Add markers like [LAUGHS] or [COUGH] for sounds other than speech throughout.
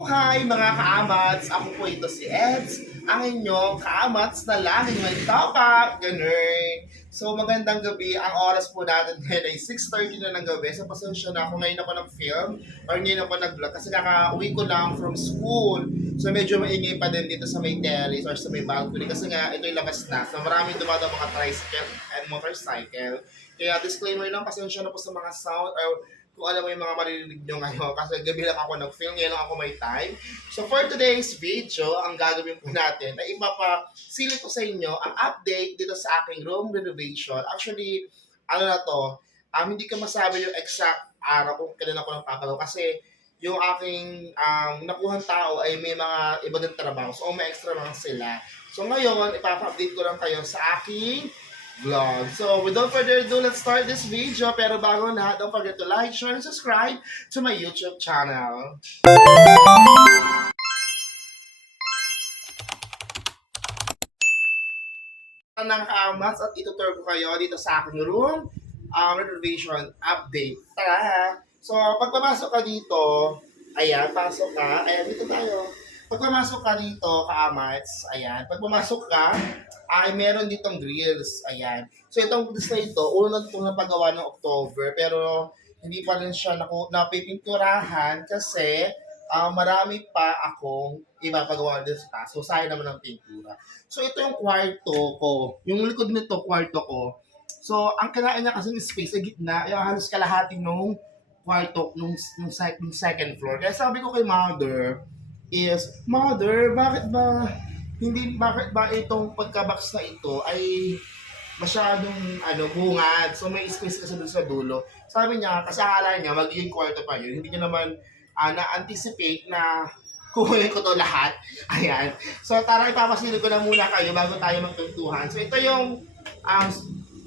Hi mga kaamats! Ako po ito si Eds, ang inyong kaamats na laging may topak, ganun. So magandang gabi, ang oras po natin ngayon ay 6.30 na ng gabi. So pasensya na ako ngayon ako nag-film or ngayon ako nag-vlog kasi kaka-uwi ko lang from school. So medyo maingay pa din dito sa may terrace or sa may balcony kasi nga ito'y labas na. So maraming dumadang mga tricycle and motorcycle. Kaya disclaimer lang, pasensya na po sa mga sound or kung alam mo yung mga maririnig nyo ngayon kasi gabi lang ako nag-film, ngayon lang ako may time. So for today's video, ang gagawin po natin ay ipapasilip ko sa inyo ang update dito sa aking room renovation. Actually, ano na to, um, hindi ko masabi yung exact araw kung kailan ako nagpapagawa kasi yung aking um, nakuhang tao ay may mga iba din trabaho. So may extra lang sila. So ngayon, ipapa-update ko lang kayo sa aking vlog. So, without further ado, let's start this video. Pero bago na, don't forget to like, share, and subscribe to my YouTube channel. ng kaamas at itutur ko kayo dito sa aking room um, renovation update. Tara! So, pag pumasok ka dito, ayan, pasok ka, ayan, dito tayo. Pag pumasok ka dito, kaamats, ayan, pag pumasok ka, ay meron ditong grills, ayan. So, itong grills na ito, ulo na itong napagawa ng October, pero hindi pa rin siya naku, napipinturahan kasi ah, marami pa akong ipapagawa din sa taas. So, sayang naman ang pintura. So, ito yung kwarto ko. Yung likod nito, kwarto ko. So, ang kinain niya kasi ng space sa gitna, yung halos kalahati nung kwarto, nung, nung, nung second floor. Kaya sabi ko kay mother, is, mother, bakit ba, hindi, bakit ba itong pagkabox na ito ay masyadong ano, bungad. So may space kasi dun sa dulo. Sabi niya, kasi akala niya magiging kwarto pa yun. Hindi niya naman ah, na-anticipate na [LAUGHS] kukunin ko to lahat. Ayan. So tara ipapasilip ko na muna kayo bago tayo magtuntuhan. So ito yung um,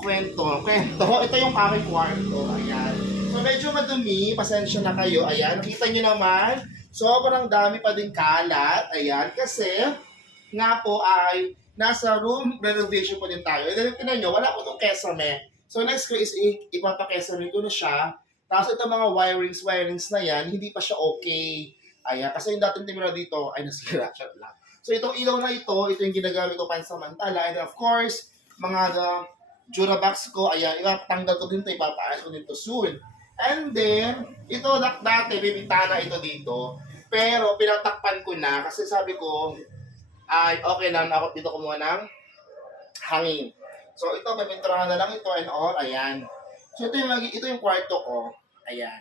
kwento. Kwento. Ito yung aking kwarto. Ayan. So medyo madumi. Pasensya na kayo. Ayan. Nakita niyo naman. Sobrang dami pa din kalat. Ayan. Kasi nga po ay nasa room renovation po din tayo. And then, tinan nyo, wala po itong kesame. So, next ko is ipapakesame ko na siya. Tapos ito mga wirings, wirings na yan, hindi pa siya okay. Ayan, kasi yung dating timira dito ay nasira siya lang. So, itong ilaw na ito, ito yung ginagamit ko pansamantala. And of course, mga uh, Durabox ko, ayan, ipapatanggal ko din ito, ipapaayos ko dito soon. And then, ito dati, may bintana ito dito. Pero, pinatakpan ko na kasi sabi ko, ay okay lang ako dito kumuha ng hangin. So ito, pipinturahan na lang ito and all, ayan. So ito yung, ito yung kwarto ko, ayan.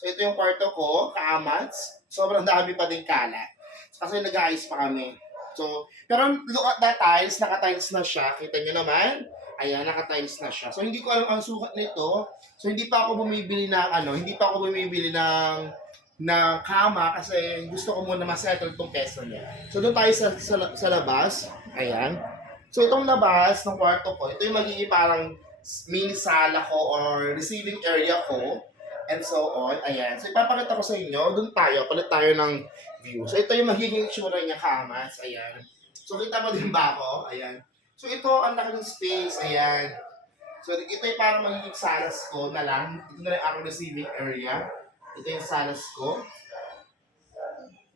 So ito yung kwarto ko, kaamats. Sobrang dami pa din kalat. Kasi nag-aayos pa kami. So, pero look at that tiles, naka-tiles na siya. Kita nyo naman, ayan, naka-tiles na siya. So hindi ko alam ang sukat nito. So hindi pa ako bumibili ng ano, hindi pa ako bumibili ng ng kama kasi gusto ko muna ma-settle itong peso niya. So doon tayo sa, sa, sa labas. Ayan. So itong labas ng kwarto ko, ito yung magiging parang mini sala ko or receiving area ko and so on. Ayan. So ipapakita ko sa inyo. Doon tayo. Palit tayo ng view. So ito yung magiging itsura niya kamas. Ayan. So kita mo din ba ako? Ayan. So ito, ang laki ng space. Ayan. So ito yung parang magiging salas ko na lang. Ito na lang ang receiving area. Ito yung salas ko.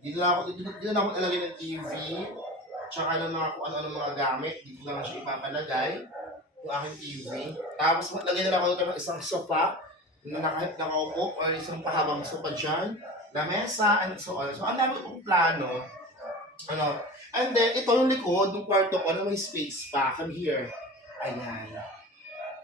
Dito na ako, dito, dito na ako nalagay ng TV. Tsaka ng mga kung ano-ano mga gamit. Dito lang siya ipapalagay. Yung aking TV. Tapos maglagay na lang ako ng isang sofa naka, nakaupo or isang pahabang sofa dyan. Lamesa and so on. So ang dami kong plano. Ano. And then, ito yung likod ng kwarto ko na may space pa. Come here. Ayan.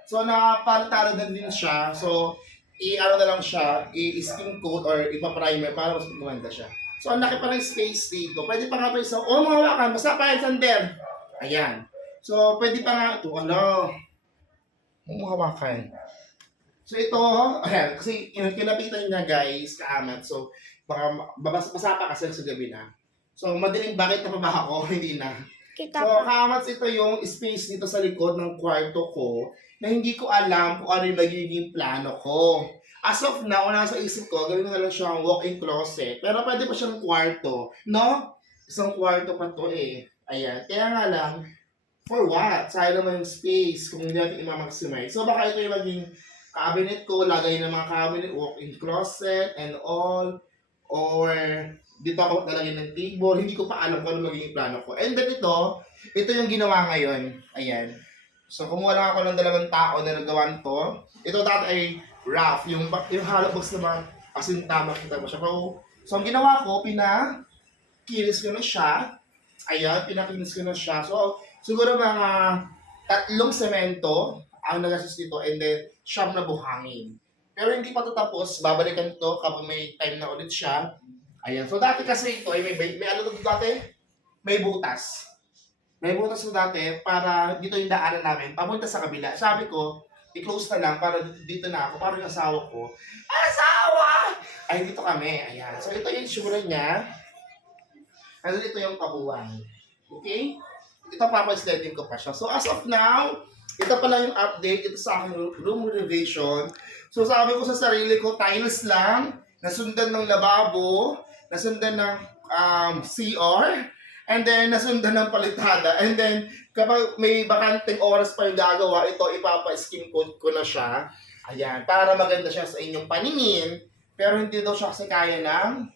So, napalitalo na din siya. So, i-ano na lang siya, i-skin coat or ipa-primer para mas maganda siya. So, ang laki pa ng space dito. Pwede pa nga pa isang, oh, mahawakan, basta pa yan, Sander. Ayan. So, pwede pa nga, ito, ano, mahawakan. So, ito, [LAUGHS] ayan, kasi kin- kinapitan niya, guys, kaamat. So, baka babasa basa pa kasi sa gabi na. So, madaling bakit na pa ba ako? [LAUGHS] Hindi na. Kita So, ko. kamats ito yung space dito sa likod ng kwarto ko na hindi ko alam kung ano yung magiging plano ko. As of now, nasa isip ko, gawin ko na lang siyang walk-in closet. Pero pwede pa siyang kwarto. No? Isang kwarto pa to eh. Ayan. Kaya nga lang, for what? Sayang naman yung space kung hindi natin i-maximize. So, baka ito yung maging cabinet ko, lagay ng mga cabinet, walk-in closet, and all. Or dito ako maglalagay ng table, hindi ko pa alam kung ano magiging plano ko. And then ito, ito yung ginawa ngayon. Ayan. So, kumuha lang ako ng dalawang tao na nagawa nito. Ito dati ay rough, yung, yung hollow box naman, as in tama kita mo siya. So, so ang ginawa ko, pina, kinis ko na siya. Ayan, pinakinis ko na siya. So, siguro mga tatlong semento ang nagastos dito and then siyam na buhangin. Pero hindi pa tatapos, babalikan to kapag may time na ulit siya. Ayan. So dati kasi ito ay may, may, may ano to dati? May butas. May butas to dati para dito yung daanan namin, papunta sa kabila. Sabi ko, i-close na lang para dito, na ako, para yung asawa ko. Asawa! Ay, dito kami. Ayan. So ito yung itsura niya. Ano dito yung kabuuan. Okay? Ito papasliding ko pa siya. So as of now, ito pala yung update. Ito sa aking room renovation. So sabi ko sa sarili ko, tiles lang, nasundan ng lababo, nasundan ng um, CR, and then nasundan ng palitada. And then, kapag may bakanteng oras pa yung gagawa, ito ipapa-skim coat ko na siya. Ayan, para maganda siya sa inyong paningin. Pero hindi daw siya kasi kaya ng,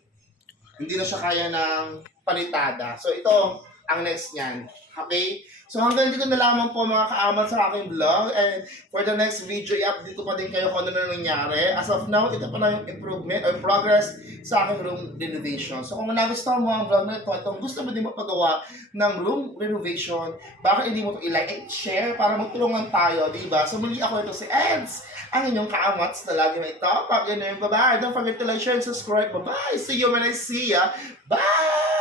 hindi daw siya kaya ng palitada. So ito, ang next niyan. Okay? So hanggang dito na lamang po mga kaaman sa aking vlog. And for the next video, i-update ko pa din kayo kung ano na nangyari. As of now, ito pa na yung improvement or progress sa aking room renovation. So kung nagustuhan mo ang vlog na ito, at gusto mo din magpagawa ng room renovation, bakit hindi mo ito i-like and share para magtulungan tayo, di ba? So muli ako ito si Eds, ang inyong kaamats na lagi na ito. Pag yun na yung bye-bye. Don't forget to like, share, and subscribe. Bye-bye. See you when I see ya. Bye!